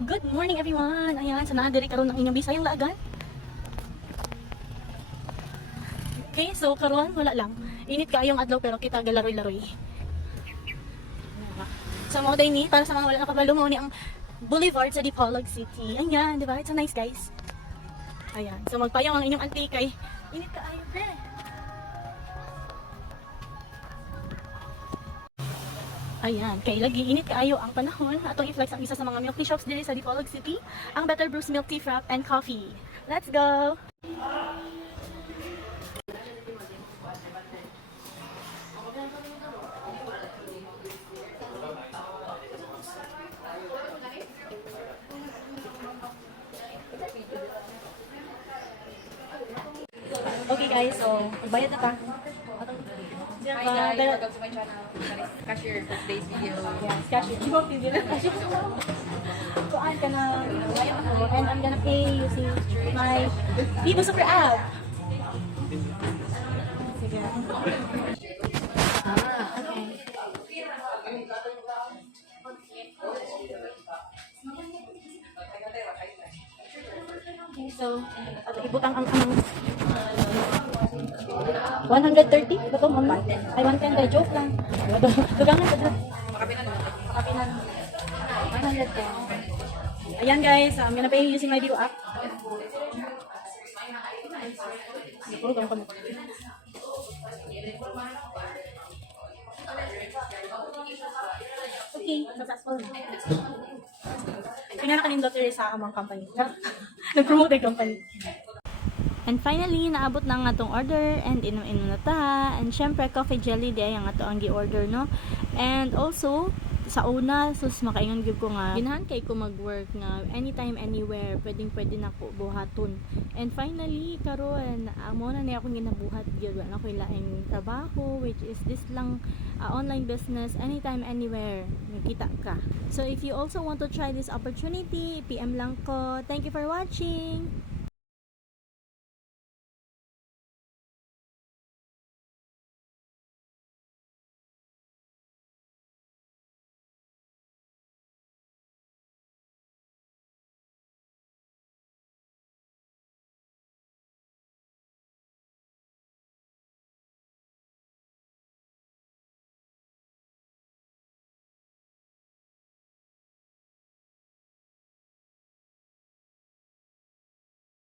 Good morning everyone! Ayan, sa naadiri karon ng inyong Bisayang Laagan. Okay, so karon wala lang. Init kaayong adlaw pero kita galaroy-laroy. So mo day ni para sa mga wala nakabalo mo ni ang Boulevard sa Dipolog City. Ayan, di ba? It's so nice guys. Ayan, so magpayong ang inyong auntie kay init kaayo pre. Ayan, kay lagi init kaayo ang panahon. Atong i-flex ang isa sa mga milk tea shops diri sa Dipolog City, ang Better Brews Milk Tea Frap and Coffee. Let's go! Okay guys, so magbayad na pa. Hi guys, welcome to my channel. Cashier for today's video. Yes, cashier. You won't feel it. So I'm gonna and I'm gonna pay using my Vivo Super app. Sige. Okay. Okay, so ibutang ang 130? Bato, ma'am? Ay, 110 tayo. Joke lang. Dugang na, dugang. Makapinan. 110. Ayan guys, I'm gonna pay using my Vivo app. Puro kang pamuk. Okay, successful na. Kanya na kanindot sa amang company. Nag-promote yung company. And finally, naabot na ang atong order and inom-inom na ta. And syempre, coffee jelly di ang ato ang gi-order, no? And also, sa una, sus makaingon gyud ko nga ginahan kay ko mag-work nga anytime anywhere pwede na ko buhaton. And finally karon amo na ni akong ginabuhat gyud na ko laing trabaho which is this lang online business anytime anywhere makita ka. So if you also want to try this opportunity, PM lang ko. Thank you for watching.